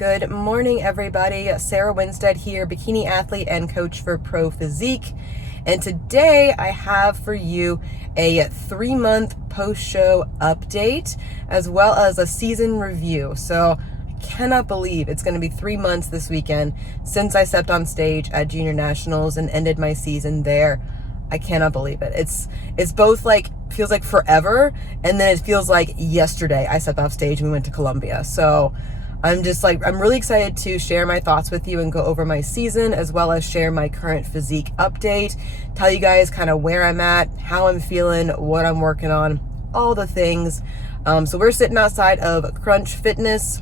Good morning, everybody. Sarah Winstead here, bikini athlete and coach for Pro Physique. And today I have for you a 3-month post-show update as well as a season review. So I cannot believe it's going to be 3 months this weekend since I stepped on stage at Junior Nationals and ended my season there. I cannot believe it. It's both like, feels like forever, and then it feels like yesterday I stepped off stage and we went to Colombia. So I'm really excited to share my thoughts with you and go over my season as well as share my current physique update, tell you guys kind of where I'm at, how I'm feeling, what I'm working on, all the things. So we're sitting outside of Crunch Fitness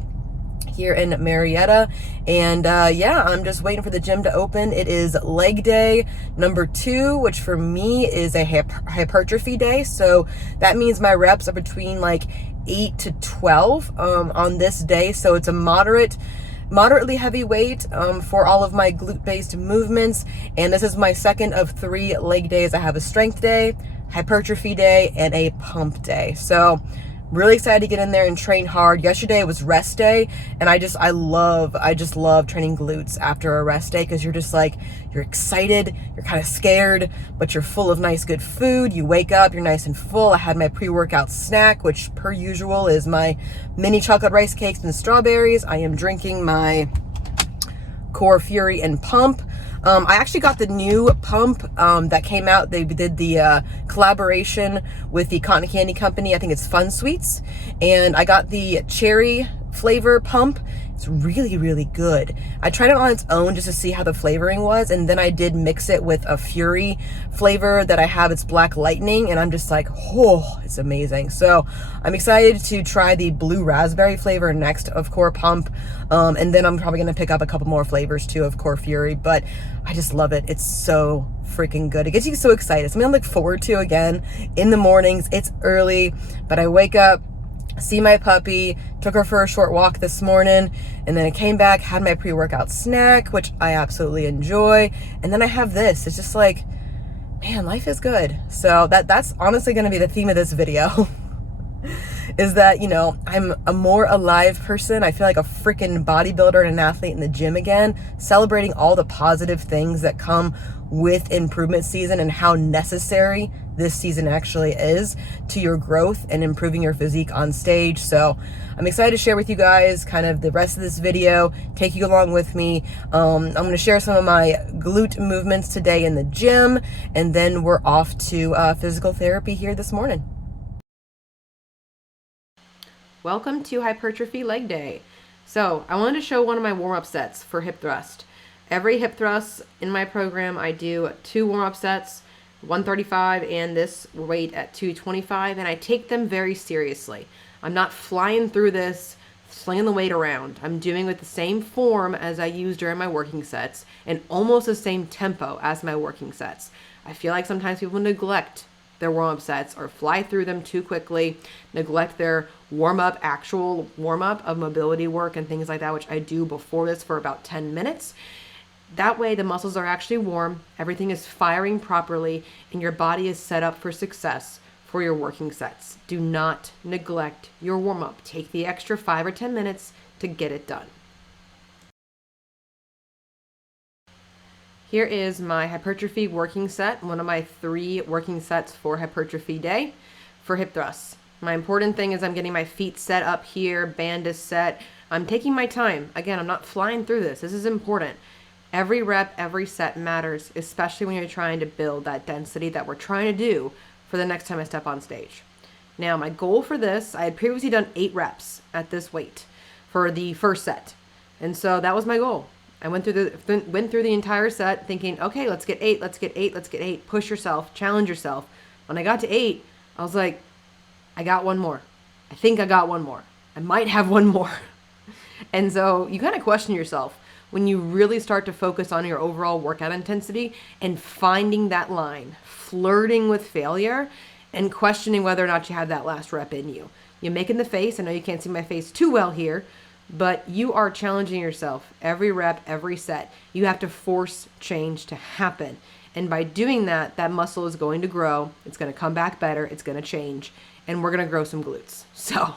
here in Marietta, and yeah, I'm just waiting for the gym to open. It is leg day number 2, which for me is a hypertrophy day. So that means my reps are between like 8 to 12 on this day. So it's a moderately heavy weight for all of my glute-based movements. And this is my second of 3 leg days. I have a strength day, hypertrophy day, and a pump day. So really excited to get in there and train hard. Yesterday was rest day, and I just love training glutes after a rest day, because you're just like, you're excited, you're kind of scared, but you're full of nice good food. You wake up, you're nice and full. I had my pre-workout snack, which per usual is my mini chocolate rice cakes and strawberries. I am drinking my Core Fury and Pump. I actually got the new pump that came out. They did the collaboration with the cotton candy company. I think it's Fun Sweets. And I got the cherry flavor pump. It's really, really good. I tried it on its own just to see how the flavoring was. And then I did mix it with a Fury flavor that I have. It's Black Lightning. And I'm just like, oh, it's amazing. So I'm excited to try the blue raspberry flavor next of Core Pump. And then I'm probably going to pick up a couple more flavors too of Core Fury. But I just love it. It's so freaking good. It gets you so excited. Something I look forward to again in the mornings. It's early, but I wake up, see my puppy, took her for a short walk this morning, and then I came back, had my pre-workout snack, which I absolutely enjoy, and then I have this. It's just like, man, life is good. So that's honestly going to be the theme of this video. Is that, you know, I'm a more alive person. I feel like a freaking bodybuilder and an athlete in the gym again, celebrating all the positive things that come with improvement season and how necessary this season actually is to your growth and improving your physique on stage. So I'm excited to share with you guys kind of the rest of this video, take you along with me. I'm going to share some of my glute movements today in the gym, and then we're off to physical therapy here this morning. Welcome to hypertrophy leg day. So I wanted to show one of my warm-up sets for hip thrust. Every hip thrust in my program, I do 2 warm-up sets, 135 and this weight at 225, and I take them very seriously. I'm not flying through this, slinging the weight around. I'm doing with the same form as I use during my working sets and almost the same tempo as my working sets. I feel like sometimes people neglect their warm-up sets or fly through them too quickly, neglect their actual warm-up of mobility work and things like that, which I do before this for about 10 minutes. That way the muscles are actually warm, everything is firing properly, and your body is set up for success for your working sets. Do not neglect your warm-up. Take the extra 5 or 10 minutes to get it done. Here is my hypertrophy working set, one of my 3 working sets for hypertrophy day for hip thrusts. My important thing is I'm getting my feet set up here, band is set. I'm taking my time. Again, I'm not flying through this. This is important. Every rep, every set matters, especially when you're trying to build that density that we're trying to do for the next time I step on stage. Now, my goal for this, I had previously done 8 reps at this weight for the first set. And so that was my goal. I went through the entire set thinking, okay, let's get 8, let's get 8, let's get 8. Push yourself, challenge yourself. When I got to 8, I was like, I got one more. I think I got one more. I might have one more. And so you kind of question yourself when you really start to focus on your overall workout intensity and finding that line, flirting with failure and questioning whether or not you have that last rep in you. You're making the face. I know you can't see my face too well here, but you are challenging yourself every rep, every set. You have to force change to happen. And by doing that, that muscle is going to grow. It's going to come back better. It's going to change. And we're going to grow some glutes. So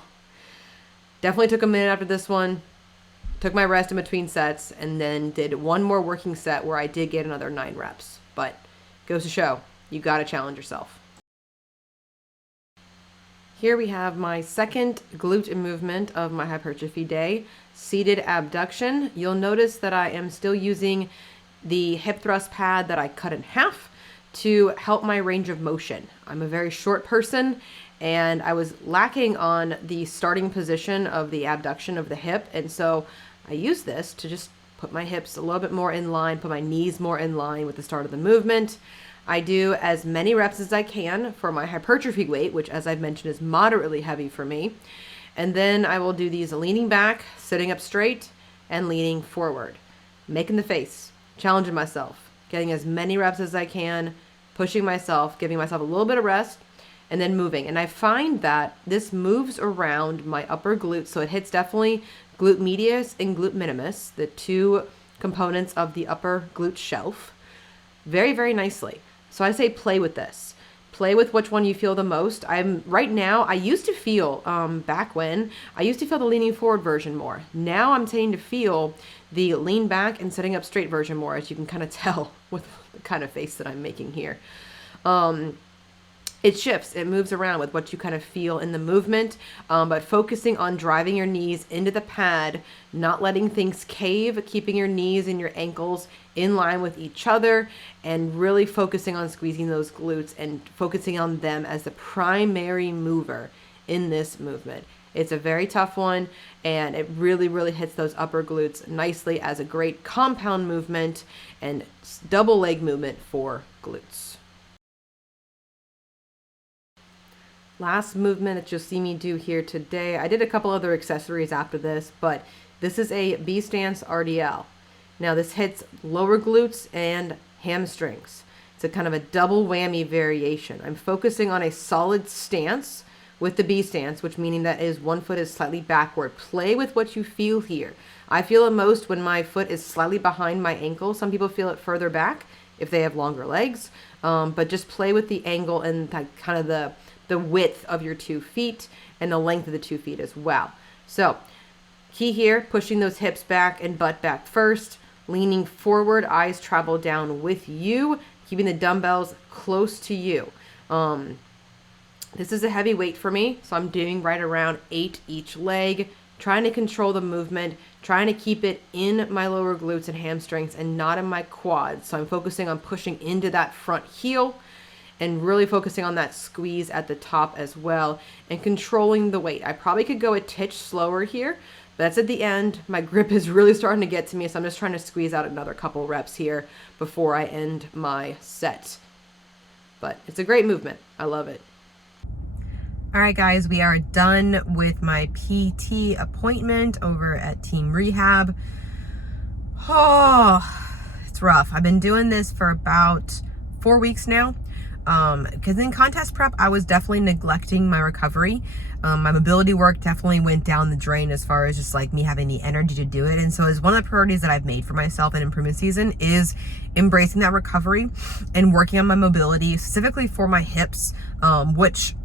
definitely took a minute after this one. took my rest in between sets, and then did one more working set where I did get another 9 reps. But goes to show, you got to challenge yourself. Here we have my second glute movement of my hypertrophy day, seated abduction. You'll notice that I am still using the hip thrust pad that I cut in half to help my range of motion. I'm a very short person, and I was lacking on the starting position of the abduction of the hip, and so I use this to just put my hips a little bit more in line, put my knees more in line with the start of the movement. I do as many reps as I can for my hypertrophy weight, which, as I've mentioned, is moderately heavy for me. And then I will do these leaning back, sitting up straight, and leaning forward, making the face, challenging myself, getting as many reps as I can, pushing myself, giving myself a little bit of rest, and then moving. And I find that this moves around my upper glutes, so it hits definitely glute medius and glute minimus, the two components of the upper glute shelf, very, very nicely. So I say play with this. Play with which one you feel the most. Right now, I used to feel, back when, I used to feel the leaning forward version more. Now I'm tending to feel the lean back and sitting up straight version more, as you can kind of tell with the kind of face that I'm making here. It shifts, it moves around with what you kind of feel in the movement, but focusing on driving your knees into the pad, not letting things cave, keeping your knees and your ankles in line with each other, and really focusing on squeezing those glutes and focusing on them as the primary mover in this movement. It's a very tough one, and it really, really hits those upper glutes nicely as a great compound movement and double leg movement for glutes. Last movement that you'll see me do here today, I did a couple other accessories after this, but this is a B stance RDL. Now this hits lower glutes and hamstrings. It's a kind of a double whammy variation. I'm focusing on a solid stance with the B stance, which meaning that is one foot is slightly backward. Play with what you feel here. I feel it most when my foot is slightly behind my ankle. Some people feel it further back if they have longer legs, but just play with the angle and kind of the width of your 2 feet and the length of the 2 feet as well. So key here, pushing those hips back and butt back first, leaning forward, eyes travel down with you, keeping the dumbbells close to you. This is a heavy weight for me, so I'm doing right around 8 each leg, trying to control the movement, trying to keep it in my lower glutes and hamstrings and not in my quads. So I'm focusing on pushing into that front heel and really focusing on that squeeze at the top as well and controlling the weight. I probably could go a titch slower here, but that's at the end. My grip is really starting to get to me, so I'm just trying to squeeze out another couple reps here before I end my set. But it's a great movement. I love it. All right, guys, we are done with my PT appointment over at Team Rehab. Oh, it's rough. I've been doing this for about 4 weeks now. Because in contest prep, I was definitely neglecting my recovery. My mobility work definitely went down the drain as far as just like me having the energy to do it. And so it's one of the priorities that I've made for myself in improvement season is embracing that recovery and working on my mobility, specifically for my hips, which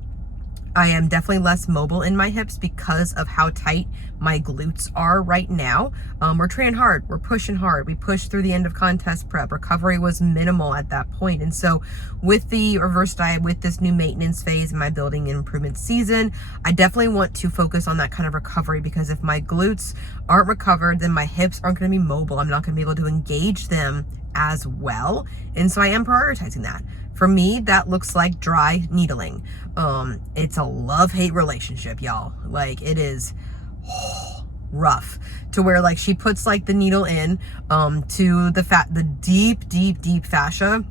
I am definitely less mobile in my hips because of how tight my glutes are right now. We're training hard, we're pushing hard. We pushed through the end of contest prep. Recovery was minimal at that point. And so with the reverse diet, with this new maintenance phase in my building and improvement season, I definitely want to focus on that kind of recovery, because if my glutes aren't recovered, then my hips aren't gonna be mobile. I'm not gonna be able to engage them as well. And so I am prioritizing that. For me, that looks like dry needling. It's a love-hate relationship, y'all. Like, it is rough to where like she puts like the needle in to the deep fascia,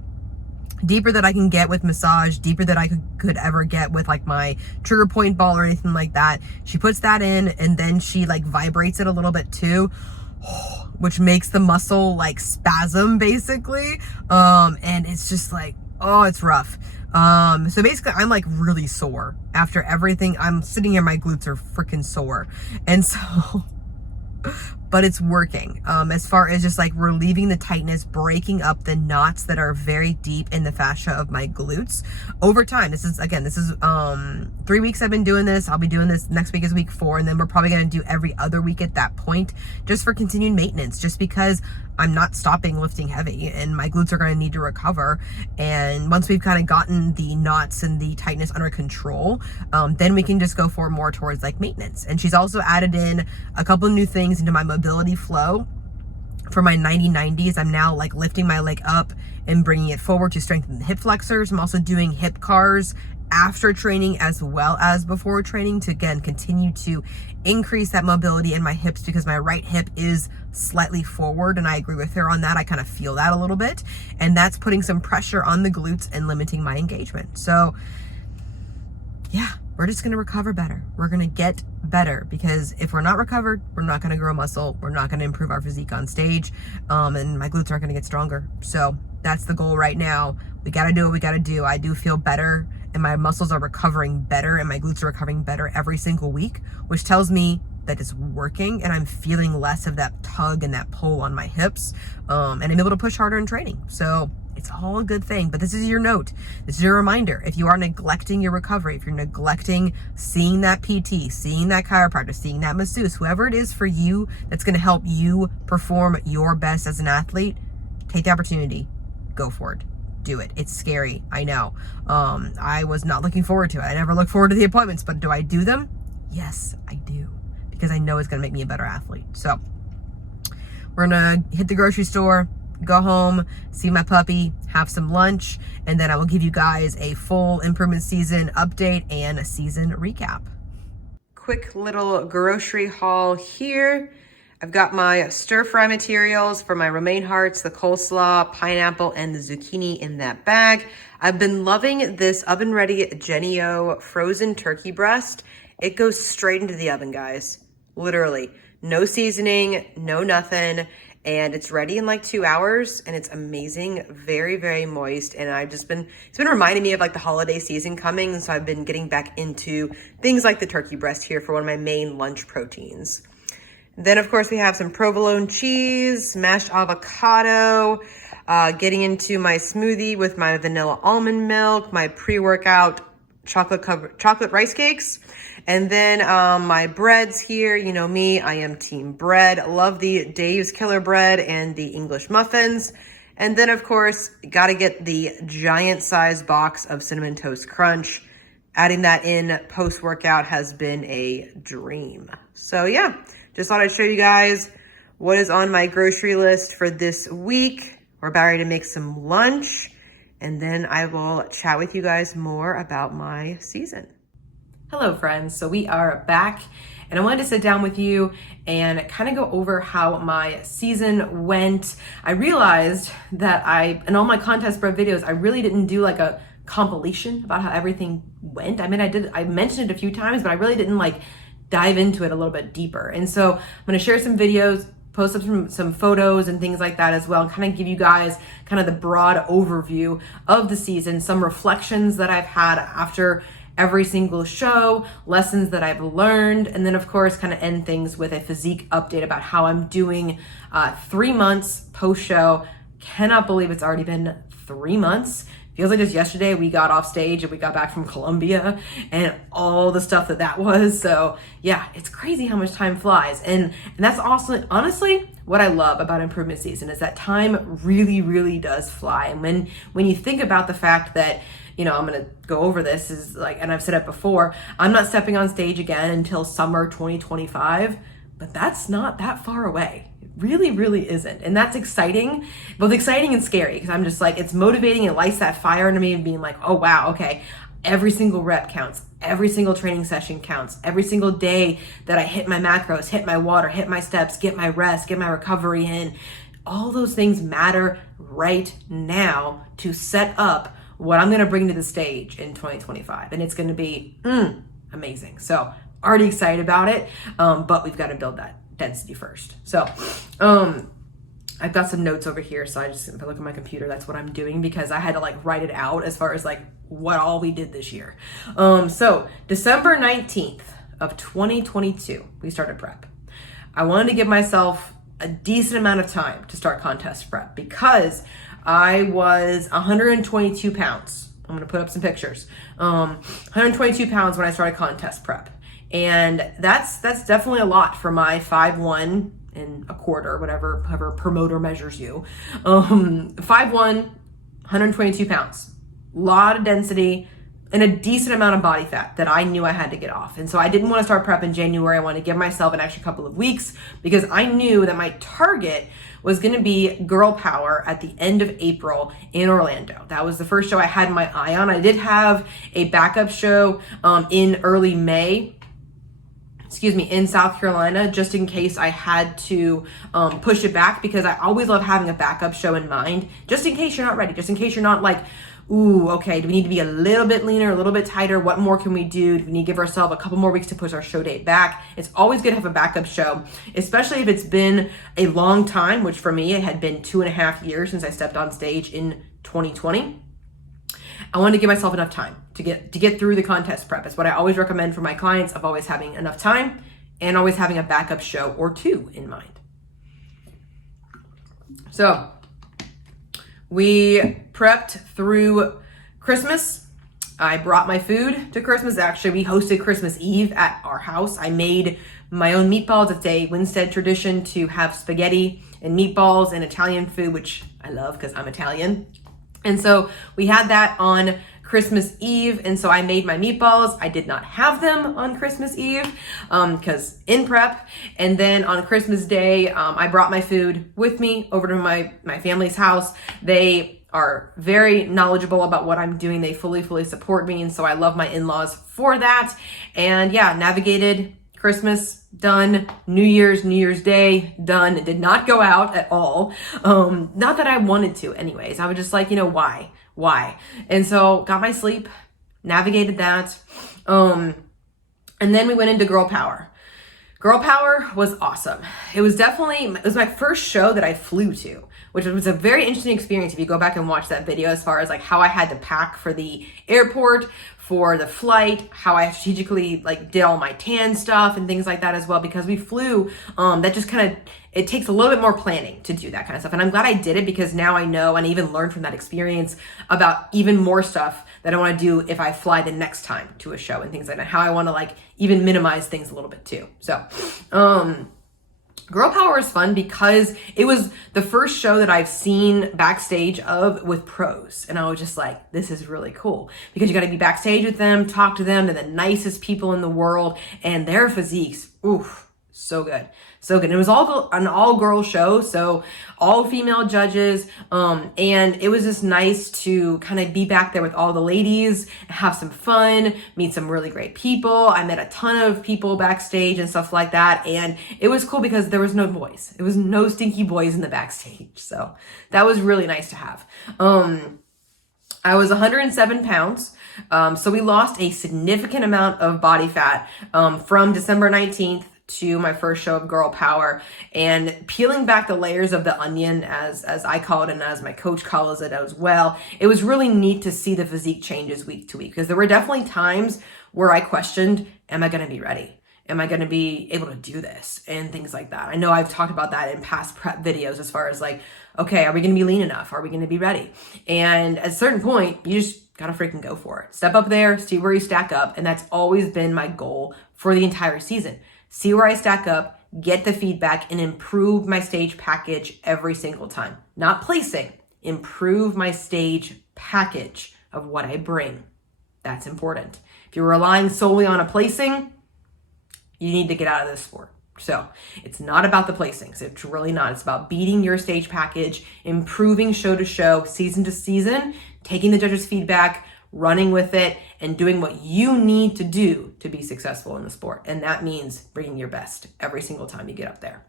deeper that I can get with massage, deeper that I could ever get with like my trigger point ball or anything like that. She puts that in and then she like vibrates it a little bit too, which makes the muscle like spasm basically. And it's just like, oh, it's rough. So basically I'm like really sore after everything. I'm sitting here, my glutes are freaking sore. And so, but it's working. As far as just like relieving the tightness, breaking up the knots that are very deep in the fascia of my glutes over time. This is 3 weeks I've been doing this. I'll be doing this, next week is week 4, and then we're probably going to do every other week at that point, just for continued maintenance, just because I'm not stopping lifting heavy and my glutes are going to need to recover. And once we've kind of gotten the knots and the tightness under control, then we can just go more towards like maintenance. And she's also added in a couple of new things into my mobility flow. For my 90-90s, I'm now like lifting my leg up and bringing it forward to strengthen the hip flexors. I'm also doing hip cars after training as well as before training to, again, continue to increase that mobility in my hips, because my right hip is slightly forward, and I agree with her on that. I kind of feel that a little bit, and that's putting some pressure on the glutes and limiting my engagement. So yeah, we're just going to recover better. We're going to get better, because if we're not recovered, we're not going to grow muscle. We're not going to improve our physique on stage. And my glutes aren't going to get stronger. So that's the goal right now. We got to do what we got to do. I do feel better, and my muscles are recovering better, and my glutes are recovering better every single week, which tells me that it's working, and I'm feeling less of that tug and that pull on my hips. And I'm able to push harder in training. So it's all a good thing, but this is your note. This is your reminder. If you are neglecting your recovery, if you're neglecting seeing that PT, seeing that chiropractor, seeing that masseuse, whoever it is for you that's going to help you perform your best as an athlete, take the opportunity. Go for it. Do it. It's scary. I know. I was not looking forward to it. I never look forward to the appointments, but do I do them? Yes, I do, because I know it's going to make me a better athlete. So we're going to hit the grocery store, go home, see my puppy, have some lunch, and then I will give you guys a full improvement season update and a season recap. Quick little grocery haul here. I've got my stir-fry materials for my romaine hearts, the coleslaw, pineapple, and the zucchini in that bag. I've been loving this oven-ready Jennie-O frozen turkey breast. It goes straight into the oven, guys. Literally. No seasoning, no nothing. And it's ready in like 2 hours, and it's amazing. Very, very moist. And it's been reminding me of like the holiday season coming. And so I've been getting back into things like the turkey breast here for one of my main lunch proteins. Then of course we have some provolone cheese, mashed avocado, getting into my smoothie with my vanilla almond milk, my pre-workout chocolate rice cakes. And then my breads here, you know me, I am team bread. Love the Dave's Killer Bread and the English muffins. And then of course, gotta get the giant size box of Cinnamon Toast Crunch. Adding that in post-workout has been a dream. So yeah, just thought I'd show you guys what is on my grocery list for this week. We're about ready to make some lunch, and then I will chat with you guys more about my season. Hello friends, so we are back, and I wanted to sit down with you and kind of go over how my season went. I realized that in all my contest prep videos, I really didn't do like a compilation about how everything went. I mean, I mentioned it a few times, but I really didn't like dive into it a little bit deeper. And so I'm going to share some videos, post up some photos and things like that as well, and kind of give you guys kind of the broad overview of the season, some reflections that I've had after every single show, lessons that I've learned, and then of course kind of end things with a physique update about how I'm doing 3 months post-show. Cannot believe it's already been 3 months. Feels like just yesterday we got off stage and we got back from Colombia and all the stuff that was. So yeah, it's crazy how much time flies. And that's also, honestly, what I love about improvement season is that time really, really does fly. And when you think about the fact that, you know, I'm going to go over this is like, and I've said it before, I'm not stepping on stage again until summer 2025, but that's not that far away. Really, really isn't. And that's exciting, both exciting and scary, because I'm just like, it's motivating. It lights that fire into me and being like, oh wow, okay, every single rep counts. Every single training session counts. Every single day that I hit my macros, hit my water, hit my steps, get my rest, get my recovery in, all those things matter right now to set up what I'm going to bring to the stage in 2025. And it's going to be amazing. So already excited about it, but we've got to build that density first. So I've got some notes over here. So if I look at my computer, that's what I'm doing, because I had to like write it out as far as like what all we did this year. So December 19th of 2022, we started prep. I wanted to give myself a decent amount of time to start contest prep because I was 122 pounds. I'm going to put up some pictures. 122 pounds when I started contest prep. And that's definitely a lot for my 5'1" and a quarter, however promoter measures you. 5'1", 122 pounds. A lot of density and a decent amount of body fat that I knew I had to get off. And so I didn't want to start prep in January. I wanted to give myself an extra couple of weeks because I knew that my target was going to be Girl Power at the end of April in Orlando. That was the first show I had my eye on. I did have a backup show in early May, in South Carolina, just in case I had to push it back, because I always love having a backup show in mind, just in case you're not ready, just in case you're not like, ooh, okay, do we need to be a little bit leaner, a little bit tighter? What more can we do? Do we need to give ourselves a couple more weeks to push our show date back? It's always good to have a backup show, especially if it's been a long time, which for me, it had been 2.5 years since I stepped on stage in 2020. I wanted to give myself enough time to get through the contest prep. It's what I always recommend for my clients, of always having enough time and always having a backup show or two in mind. So we prepped through Christmas. I brought my food to Christmas. Actually, we hosted Christmas Eve at our house. I made my own meatballs. It's a Winstead tradition to have spaghetti and meatballs and Italian food, which I love because I'm Italian. And so we had that on Christmas Eve. And so I made my meatballs. I did not have them on Christmas Eve because in prep. And then on Christmas Day, I brought my food with me over to my family's house. They are very knowledgeable about what I'm doing. They fully support me. And so I love my in-laws for that. And yeah, navigated Christmas, done. New Year's Day, done. It did not go out at all. Not that I wanted to anyways. I was just like, why? And so got my sleep, navigated that. And then we went into Girl Power. Girl Power was awesome. It was my first show that I flew to, which was a very interesting experience if you go back and watch that video, as far as like how I had to pack for the airport, for the flight, how I strategically like did all my tan stuff and things like that as well, because we flew, that just it takes a little bit more planning to do that kind of stuff. And I'm glad I did it, because now I know, and I even learned from that experience about even more stuff that I want to do if I fly the next time to a show and things like that, how I want to like even minimize things a little bit too. So, Girl Power is fun because it was the first show that I've seen backstage of with pros. And I was just like, this is really cool, because you got to be backstage with them, talk to them. They're the nicest people in the world, and their physiques, oof, so good. So good. And it was an all-girl show, so all female judges. And it was just nice to kind of be back there with all the ladies, have some fun, meet some really great people. I met a ton of people backstage and stuff like that. And it was cool because there was no boys. It was no stinky boys in the backstage. So that was really nice to have. I was 107 pounds. So we lost a significant amount of body fat from December 19th to my first show of Girl Power, and peeling back the layers of the onion, as I call it, and as my coach calls it as well. It was really neat to see the physique changes week to week, because there were definitely times where I questioned, am I going to be ready? Am I going to be able to do this? And things like that. I know I've talked about that in past prep videos, as far as like, okay, are we going to be lean enough? Are we going to be ready? And at a certain point, you just got to freaking go for it. Step up there, see where you stack up. And that's always been my goal for the entire season. See where I stack up, get the feedback, and improve my stage package every single time. Not placing, improve my stage package of what I bring. That's important. If you're relying solely on a placing, you need to get out of this sport. So it's not about the placings. It's really not. It's about beating your stage package, improving show to show, season to season, taking the judges' feedback, running with it, and doing what you need to do to be successful in the sport. And that means bringing your best every single time you get up there.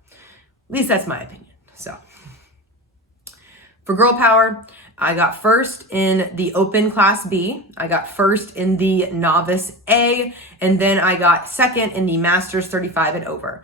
At least that's my opinion. So for Girl Power, I got first in the Open Class B. I got first in the Novice A. And then I got second in the Masters 35 and over.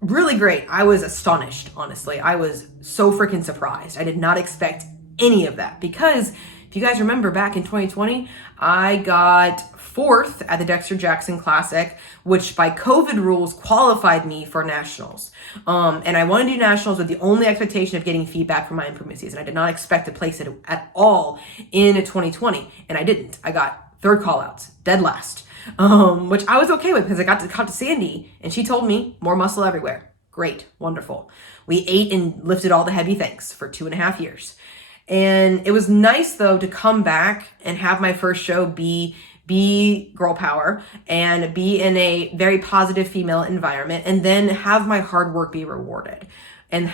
Really great. I was astonished, honestly. I was so freaking surprised. I did not expect any of that, because if you guys remember back in 2020, I got fourth at the Dexter Jackson Classic, which by COVID rules qualified me for nationals. And I wanted to do nationals with the only expectation of getting feedback from my improvement season. I did not expect to place it at all in 2020, and I didn't. I got third call outs, dead last, which I was okay with because I got to talk to Sandy, and she told me more muscle everywhere. Great, wonderful. We ate and lifted all the heavy things for 2.5 years. And it was nice though to come back and have my first show be girl power and be in a very positive female environment, and then have my hard work be rewarded and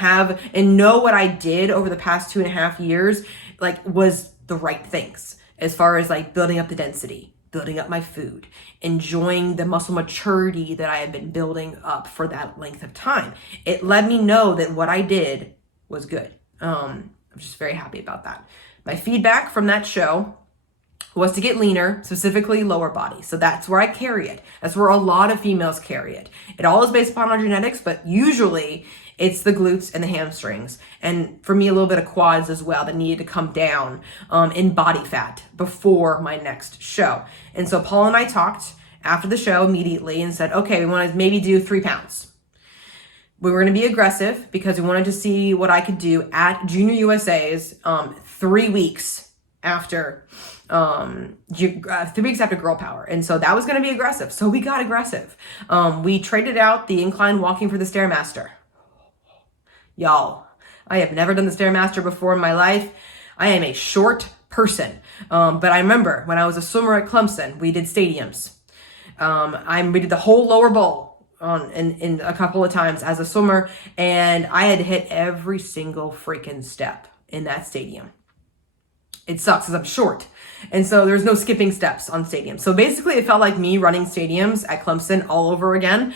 know what I did over the past 2.5 years, like, was the right things as far as like building up the density, building up my food, enjoying the muscle maturity that I had been building up for that length of time. It let me know that what I did was good. I'm just very happy about that. My feedback from that show was to get leaner, specifically lower body. So that's where I carry it. That's where a lot of females carry it. It all is based upon our genetics, but usually it's the glutes and the hamstrings. And for me, a little bit of quads as well that needed to come down in body fat before my next show. And so Paul and I talked after the show immediately and said, okay, we want to maybe do 3 pounds. We were going to be aggressive because we wanted to see what I could do at Junior USA's 3 weeks after 3 weeks after Girl Power. And so that was going to be aggressive. So we got aggressive. We traded out the incline walking for the Stairmaster. Y'all, I have never done the Stairmaster before in my life. I am a short person. But I remember when I was a swimmer at Clemson, we did stadiums. We did the whole lower bowl in a couple of times as a swimmer, and I had to hit every single freaking step in that stadium. It sucks because I'm short, and so there's no skipping steps on stadiums. So basically it felt like me running stadiums at Clemson all over again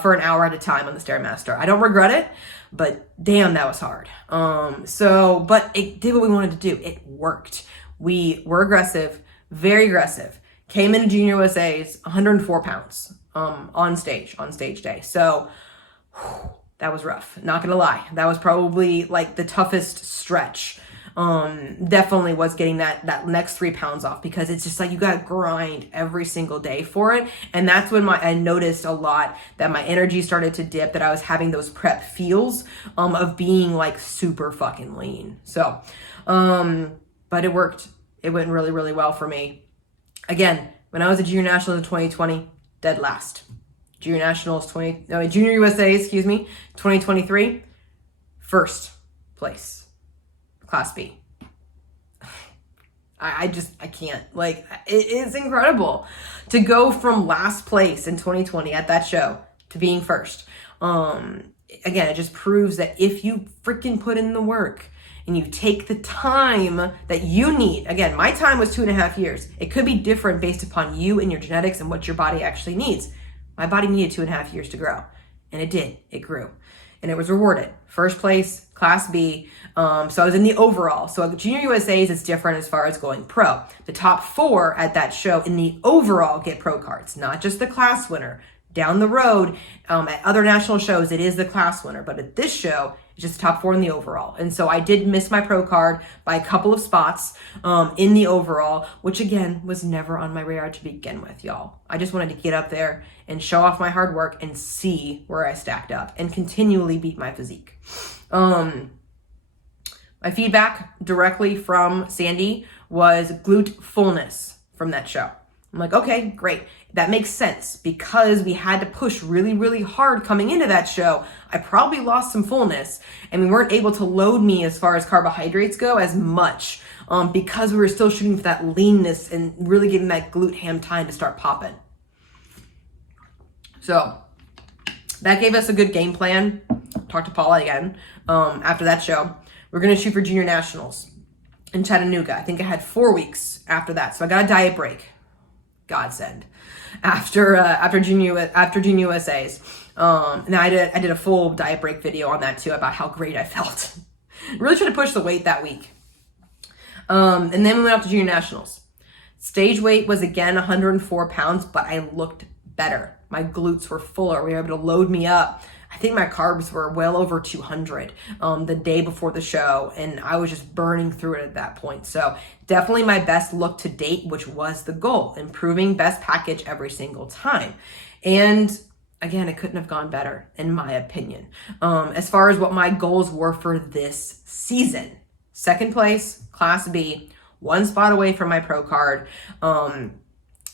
for an hour at a time on the Stairmaster. I don't regret it, but damn, that was hard. But it did what we wanted to do. It worked. We were aggressive, very aggressive. Came into Junior USA's 104 pounds on stage day. So that was rough. Not gonna lie. That was probably like the toughest stretch. Definitely was getting that next 3 pounds off, because it's just like you gotta grind every single day for it. And that's when I noticed a lot that my energy started to dip, that I was having those prep feels of being like super fucking lean. So, but it worked. It went really, really well for me. Again, when I was at Junior Nationals in 2020, dead last. Junior USA, 2023, first place, Class B. I can't, like, it is incredible to go from last place in 2020 at that show to being first. Again, it just proves that if you freaking put in the work and you take the time that you need. Again, my time was 2.5 years. It could be different based upon you and your genetics and what your body actually needs. My body needed 2.5 years to grow, and it did. It grew, and it was rewarded. First place, Class B. So I was in the overall. So at Junior USA's, it's different as far as going pro. The top 4 at that show in the overall get pro cards, not just the class winner. Down the road, at other national shows, it is the class winner, but at this show, it's just top 4 in the overall. And so I did miss my pro card by a couple of spots in the overall, which again was never on my radar to begin with, y'all. I just wanted to get up there and show off my hard work and see where I stacked up and continually beat my physique. My feedback directly from Sandy was glute fullness from that show. I'm like, okay, great. That makes sense because we had to push really, really hard coming into that show. I probably lost some fullness, and we weren't able to load me as far as carbohydrates go as much because we were still shooting for that leanness and really getting that glute ham time to start popping. So that gave us a good game plan. Talked to Paula again after that show. We're going to shoot for Junior Nationals in Chattanooga. I think I had 4 weeks after that. So I got a diet break. Godsend. After Junior USA's. And I did a full diet break video on that too about how great I felt. Really tried to push the weight that week. And then we went up to Junior Nationals. Stage weight was again 104 pounds, but I looked better. My glutes were fuller. We were able to load me up I think my carbs were well over 200 the day before the show, and I was just burning through it at that point. So definitely my best look to date, which was the goal, improving best package every single time. And again, it couldn't have gone better, in my opinion. As far as what my goals were for this season, second place, Class B, one spot away from my pro card. And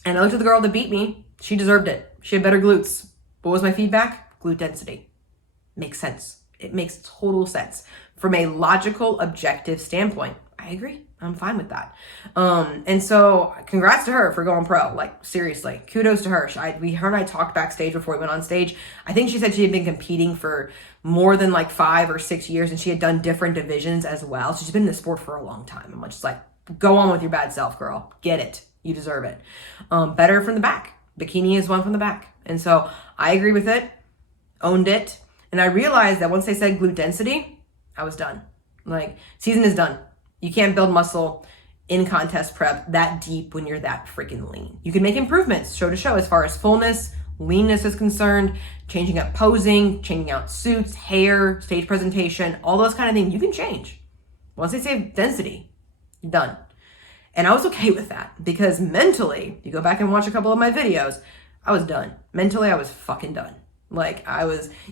I looked at the girl that beat me. She deserved it. She had better glutes. What was my feedback? Glute density. Makes sense. It makes total sense. From a logical, objective standpoint, I agree. I'm fine with that. And so congrats to her for going pro. Like, seriously, kudos to her. Her and I talked backstage before we went on stage. I think she said she had been competing for more than like 5 or 6 years, and she had done different divisions as well. So she's been in the sport for a long time. I'm just like, go on with your bad self, girl. Get it. You deserve it. Better from the back. Bikini is one from the back. And so I agree with it, owned it. And I realized that once they said glute density, I was done. Like, season is done. You can't build muscle in contest prep that deep when you're that freaking lean. You can make improvements show to show as far as fullness, leanness is concerned, changing up posing, changing out suits, hair, stage presentation, all those kind of things you can change. Once they say density, you're done. And I was okay with that because mentally, you go back and watch a couple of my videos, I was done. Mentally, I was fucking done. Like,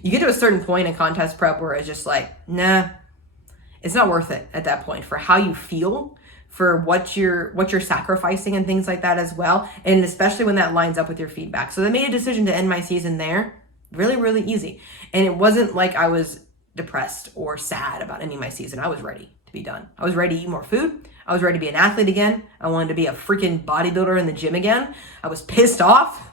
you get to a certain point in contest prep where it's just like, nah, it's not worth it at that point for how you feel, for what you're sacrificing and things like that as well. And especially when that lines up with your feedback. So I made a decision to end my season there really, really easy. And it wasn't like I was depressed or sad about ending my season. I was ready to be done. I was ready to eat more food. I was ready to be an athlete again. I wanted to be a freaking bodybuilder in the gym again. I was pissed off.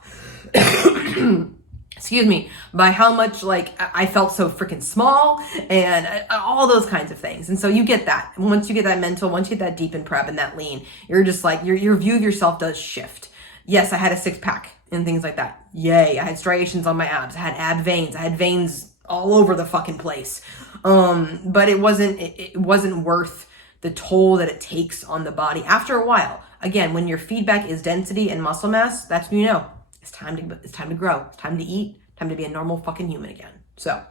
Excuse me, by how much like I felt so freaking small and all those kinds of things. And so you get that. Once you get that mental, once you get that deep in prep and that lean, you're just like, your view of yourself does shift. Yes, I had a 6-pack and things like that. Yay, I had striations on my abs. I had ab veins. I had veins all over the fucking place. But it wasn't worth the toll that it takes on the body after a while. Again, when your feedback is density and muscle mass, that's when you know. It's time to grow. It's time to eat. Time to be a normal fucking human again. So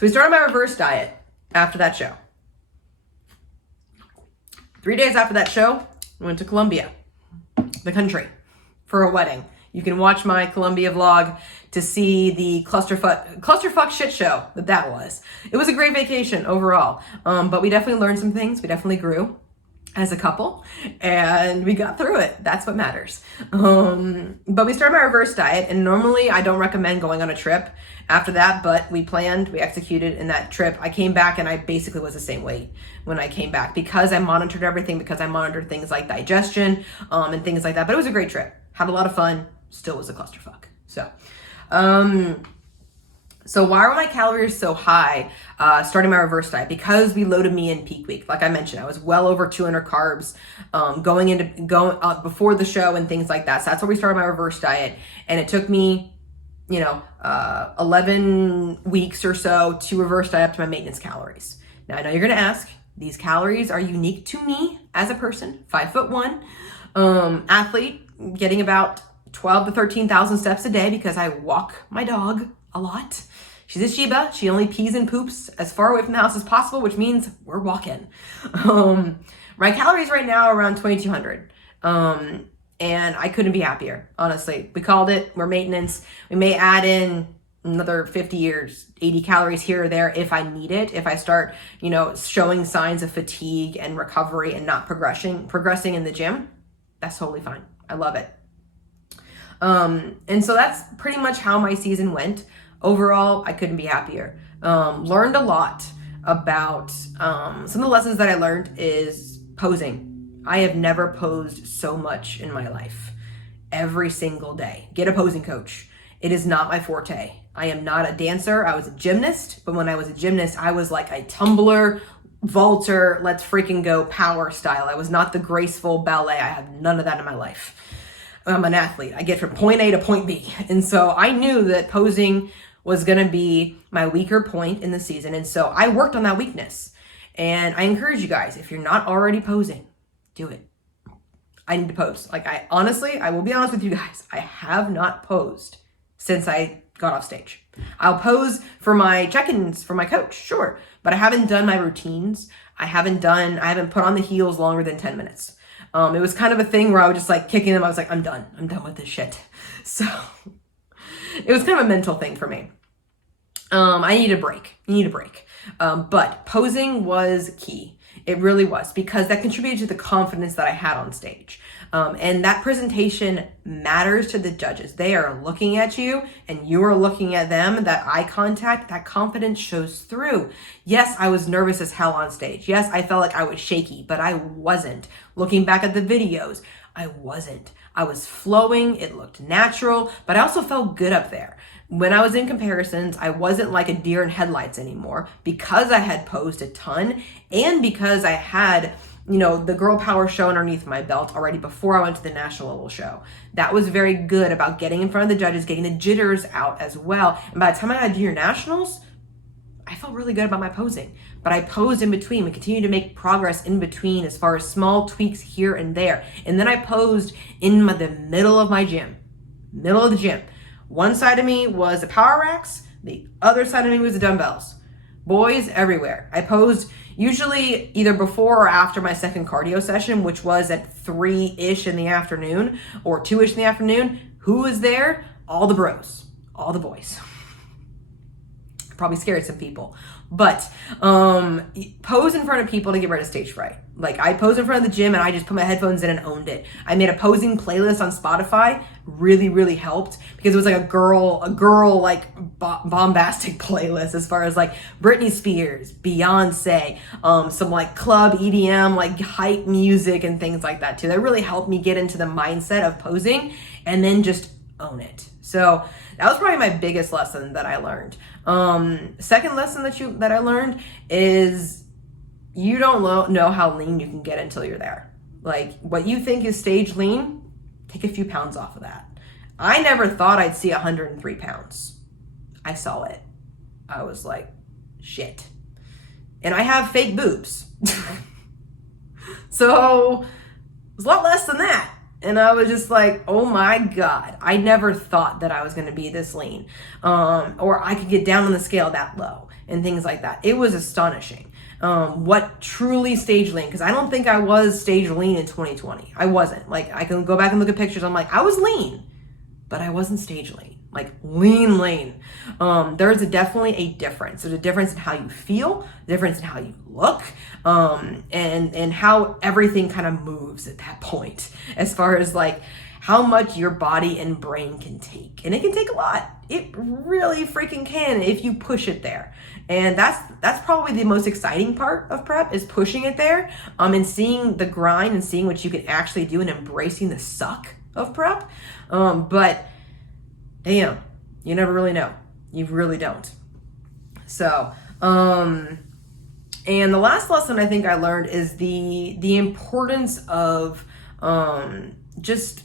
we started my reverse diet after that show. 3 days after that show, we went to Colombia, the country, for a wedding. You can watch my Colombia vlog to see the clusterfuck shit show that was. It was a great vacation overall, but we definitely learned some things. We definitely grew as a couple, and we got through it. That's what matters. But we started my reverse diet, and normally I don't recommend going on a trip after that, but we executed in that trip. I came back and I basically was the same weight when I came back because I monitored everything, because I monitored things like digestion, and things like that. But it was a great trip. Had a lot of fun. Still was a clusterfuck. So why were my calories so high starting my reverse diet? Because we loaded me in peak week. Like I mentioned, I was well over 200 carbs going before the show and things like that. So that's where we started my reverse diet. And it took me, 11 weeks or so to reverse diet up to my maintenance calories. Now, I know you're going to ask, these calories are unique to me as a person, 5'1", athlete, getting about 12 to 13,000 steps a day because I walk my dog a lot. She's a Shiba. She only pees and poops as far away from the house as possible, which means we're walking. My calories right now are around 2,200. And I couldn't be happier, honestly. We called it, we're maintenance. We may add in another 50 or 80 calories here or there if I need it. If I start, showing signs of fatigue and recovery and not progressing in the gym, that's totally fine. I love it. And so that's pretty much how my season went. Overall, I couldn't be happier. Learned a lot about, some of the lessons that I learned is posing. I have never posed so much in my life. Every single day. Get a posing coach. It is not my forte. I am not a dancer. I was a gymnast, but when I was a gymnast, I was like a tumbler, vaulter, let's freaking go power style. I was not the graceful ballet. I have none of that in my life. I'm an athlete. I get from point A to point B. And so I knew that posing was going to be my weaker point in the season. And so I worked on that weakness. And I encourage you guys, if you're not already posing, do it. I need to pose. I will be honest with you guys. I have not posed since I got off stage. I'll pose for my check-ins for my coach, sure, but I haven't done my routines. I haven't put on the heels longer than 10 minutes. It was kind of a thing where I was just like kicking them. I was like, I'm done with this shit. So it was kind of a mental thing for me. I need a break. But posing was key. It really was, because that contributed to the confidence that I had on stage. And that presentation matters to the judges. They are looking at you and you are looking at them. That eye contact, that confidence shows through. Yes, I was nervous as hell on stage. Yes, I felt like I was shaky, but I wasn't. Looking back at the videos, I wasn't. I was flowing. It looked natural, but I also felt good up there. When I was in comparisons, I wasn't like a deer in headlights anymore, because I had posed a ton and because I had, the girl power show underneath my belt already before I went to the national level show. That was very good about getting in front of the judges, getting the jitters out as well. And by the time I got to junior nationals, I felt really good about my posing, but I posed in between. We continued to make progress in between as far as small tweaks here and there. And then I posed in the middle of the gym. One side of me was the power racks. The other side of me was the dumbbells. Boys everywhere. I posed usually either before or after my second cardio session, which was at 3-ish in the afternoon or 2-ish in the afternoon. Who was there? All the bros, all the boys. Probably scared some people, but pose in front of people to get rid of stage fright. Like, I posed in front of the gym and I just put my headphones in and owned it. I made a posing playlist on Spotify. Really helped, because it was like a girl like bombastic playlist, as far as like Britney Spears, Beyonce, some like club EDM, like hype music and things like that too. That really helped me get into the mindset of posing and then just own it. So that was probably my biggest lesson that I learned. Second lesson that I learned is you don't know how lean you can get until you're there. Like, what you think is stage lean, take a few pounds off of that. I never thought I'd see 103 pounds. I saw it. I was like, shit. And I have fake boobs. So it was a lot less than that. And I was just like, oh my God, I never thought that I was going to be this lean. Or I could get down on the scale that low and things like that. It was astonishing. What truly stage lean, because I don't think I was stage lean in 2020. I wasn't. Like, I can go back and look at pictures. I'm like, I was lean, but I wasn't stage lean. Like, lean. There's definitely a difference. There's a difference in how you feel, difference in how you look, and how everything kind of moves at that point, as far as like how much your body and brain can take. And it can take a lot. It really freaking can if you push it there. And that's probably the most exciting part of prep, is pushing it there, and seeing the grind and seeing what you can actually do and embracing the suck of prep. But damn, you never really know. You really don't. So, and the last lesson I think I learned is the importance of just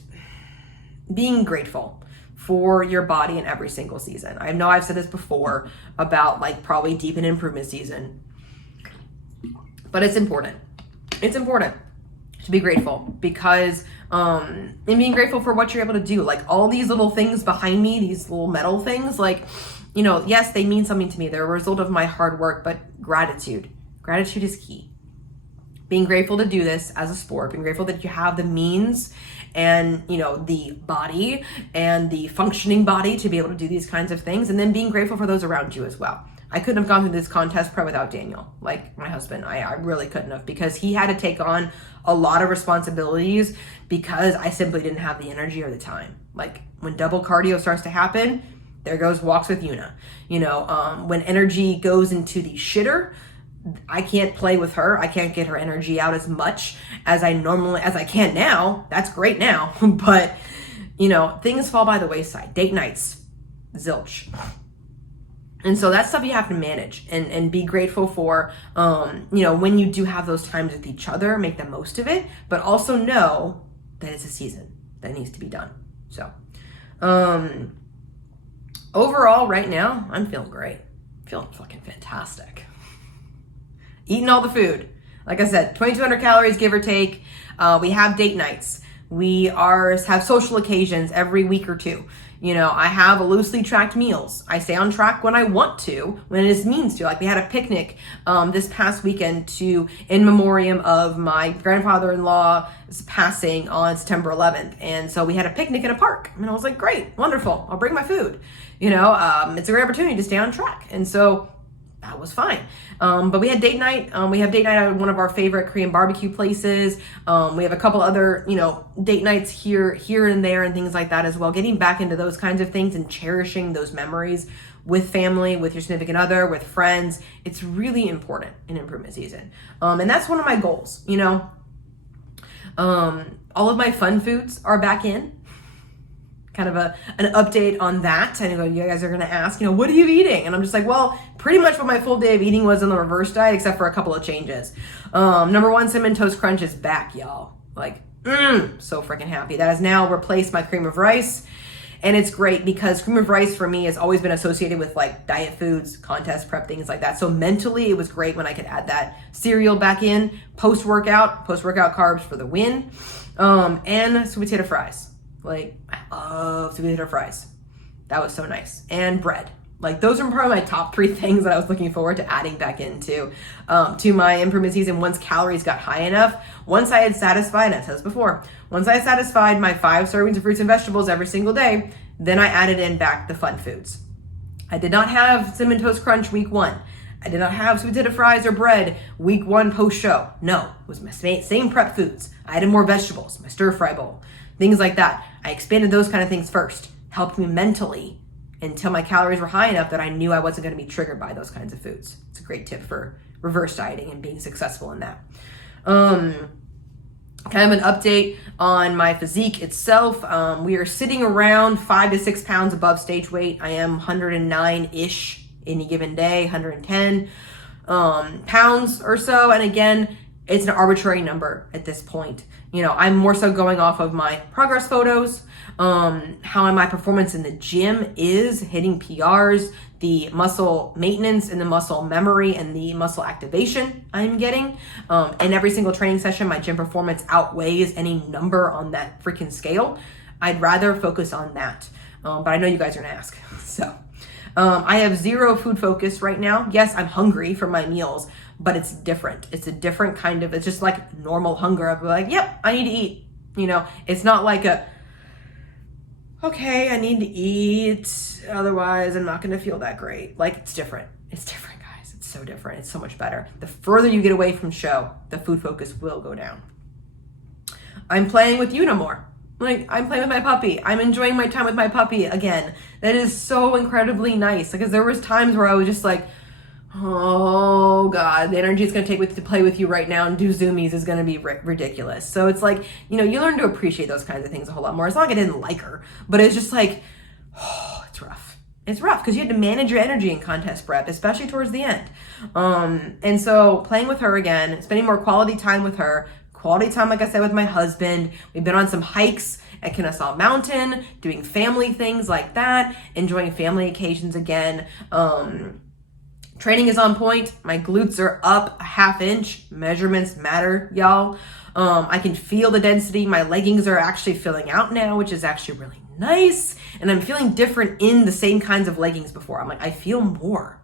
being grateful for your body in every single season. I know I've said this before about like probably deep and improvement season, but it's important. It's important to be grateful, because and being grateful for what you're able to do. Like, all these little things behind me, these little metal things, like, yes, they mean something to me. They're a result of my hard work, but gratitude is key. Being grateful to do this as a sport, being grateful that you have the means and, the body and the functioning body to be able to do these kinds of things, and then being grateful for those around you as well. I couldn't have gone through this contest prep without Daniel, like my husband. I really couldn't have, because he had to take on a lot of responsibilities because I simply didn't have the energy or the time. Like, when double cardio starts to happen, there goes walks with Una. When energy goes into the shitter, I can't play with her. I can't get her energy out as much as I can now. That's great now. But, things fall by the wayside. Date nights, zilch. And so that's stuff you have to manage and be grateful for, when you do have those times with each other, make the most of it, but also know that it's a season that needs to be done. So, overall right now, I'm feeling great. Feeling fucking fantastic. Eating all the food. Like I said, 2,200 calories, give or take. We have date nights. have social occasions every week or two. You know, I have loosely tracked meals. I stay on track when I want to, when it is means to. Like we had a picnic this past weekend in memoriam of my grandfather-in-law's passing on September 11th. And so we had a picnic in a park. And I was like, great, wonderful. I'll bring my food. You know, it's a great opportunity to stay on track. And so that was fine. But we had date night. We have date night at one of our favorite Korean barbecue places. We have a couple other, you know, date nights here and there and things like that as well. Getting back into those kinds of things and cherishing those memories with family, with your significant other, with friends. It's really important in improvement season. And that's one of my goals, you know. All of my fun foods are back in. Kind of an update on that. I know you guys are going to ask, you know, what are you eating? And I'm just like, well, pretty much what my full day of eating was on the reverse diet, except for a couple of changes. Number one, Cinnamon Toast Crunch is back, y'all. Like, so freaking happy. That has now replaced my cream of rice. And it's great because cream of rice for me has always been associated with like diet foods, contest prep, things like that. So mentally it was great when I could add that cereal back in post-workout carbs for the win. And sweet potato fries. Like, I love sweet potato fries. That was so nice. And bread. Like, those are probably my top 3 things that I was looking forward to adding back into to my improvement season once calories got high enough. Once I had satisfied, I've said this before, once I had satisfied my 5 servings of fruits and vegetables every single day, then I added in back the fun foods. I did not have Cinnamon Toast Crunch week 1. I did not have sweet potato fries or bread week 1 post-show. No, it was my same prep foods. I added more vegetables, my stir-fry bowl, things like that. I expanded those kind of things first. Helped me mentally until my calories were high enough that I knew I wasn't going to be triggered by those kinds of foods. It's a great tip for reverse dieting and being successful in that. Kind of an update on my physique itself. We are sitting around 5 to 6 pounds above stage weight. I am 109-ish any given day, 110 pounds or so. And again, it's an arbitrary number at this point. You know, I'm more so going off of my progress photos, how my performance in the gym is, hitting PRs, the muscle maintenance and the muscle memory and the muscle activation I'm getting. And every single training session, my gym performance outweighs any number on that freaking scale. I'd rather focus on that. But I know you guys are gonna ask. So I have zero food focus right now. Yes, I'm hungry for my meals, but it's different. It's a different kind of, it's just like normal hunger. I'll be like, yep, I need to eat. You know, it's not like okay, I need to eat, otherwise I'm not gonna feel that great. Like, it's different. It's different, guys. It's so different. It's so much better. The further you get away from show, the food focus will go down. I'm playing with Una more. Like, I'm playing with my puppy. I'm enjoying my time with my puppy again. That is so incredibly nice. Because there was times where I was just like, oh God, the energy it's going to take to play with you right now and do zoomies is going to be ridiculous. So it's like, you know, you learn to appreciate those kinds of things a whole lot more. It's not like I didn't like her, but it's just like, oh, it's rough. It's rough because you had to manage your energy in contest prep, especially towards the end. And so playing with her again, spending more quality time with her, quality time, like I said, with my husband. We've been on some hikes at Kennesaw Mountain, doing family things like that, enjoying family occasions again. Training is on point. My glutes are up a ½ inch. Measurements matter, y'all. I can feel the density. My leggings are actually filling out now, which is actually really nice. And I'm feeling different in the same kinds of leggings before. I'm like, I feel more.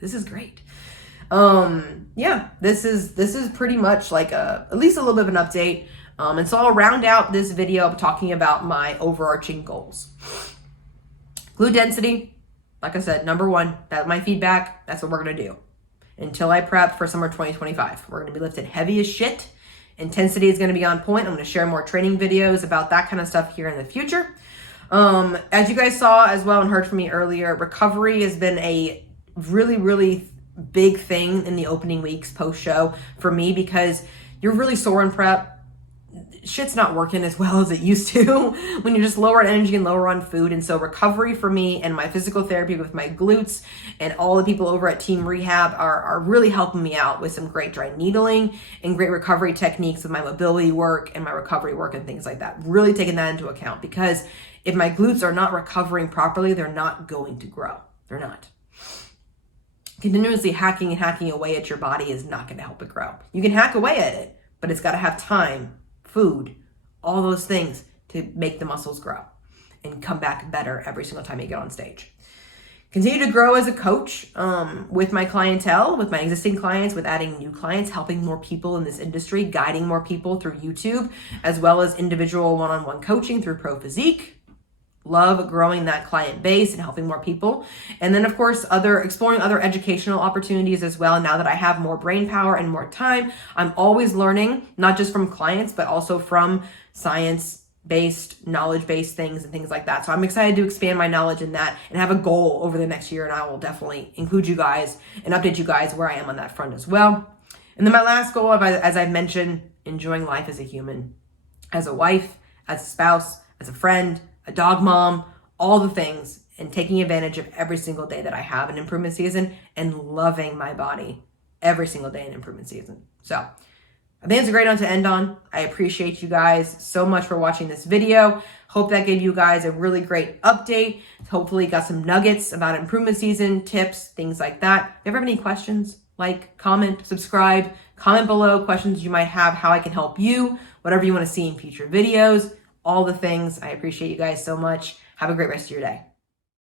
This is great. Yeah, this is pretty much like at least a little bit of an update. And so I'll round out this video talking about my overarching goals. Glute density. Like I said, number 1, that's my feedback. That's what we're going to do until I prep for summer 2025. We're going to be lifted heavy as shit. Intensity is going to be on point. I'm going to share more training videos about that kind of stuff here in the future. As you guys saw as well and heard from me earlier, recovery has been a really, really big thing in the opening weeks post-show for me because you're really sore in prep. Shit's not working as well as it used to when you're just lower on energy and lower on food. And so recovery for me and my physical therapy with my glutes and all the people over at Team Rehab are really helping me out with some great dry needling and great recovery techniques with my mobility work and my recovery work and things like that. Really taking that into account because if my glutes are not recovering properly, they're not going to grow. They're not. Continuously hacking away at your body is not going to help it grow. You can hack away at it, but it's got to have time, food, all those things to make the muscles grow and come back better every single time you get on stage. Continue to grow as a coach with my clientele, with my existing clients, with adding new clients, helping more people in this industry, guiding more people through YouTube, as well as individual one-on-one coaching through Pro Physique. Love growing that client base and helping more people. And then of course, exploring other educational opportunities as well. Now that I have more brain power and more time, I'm always learning, not just from clients, but also from science-based, knowledge-based things and things like that. So I'm excited to expand my knowledge in that and have a goal over the next year. And I will definitely include you guys and update you guys where I am on that front as well. And then my last goal, as I've mentioned, enjoying life as a human, as a wife, as a spouse, as a friend, a dog mom, all the things, and taking advantage of every single day that I have in improvement season and loving my body every single day in improvement season. So I think it's a great note to end on. I appreciate you guys so much for watching this video. Hope that gave you guys a really great update. Hopefully got some nuggets about improvement season, tips, things like that. If you ever have any questions, like, comment, subscribe, comment below questions you might have, how I can help you, whatever you want to see in future videos. All the things. I appreciate you guys so much. Have a great rest of your day.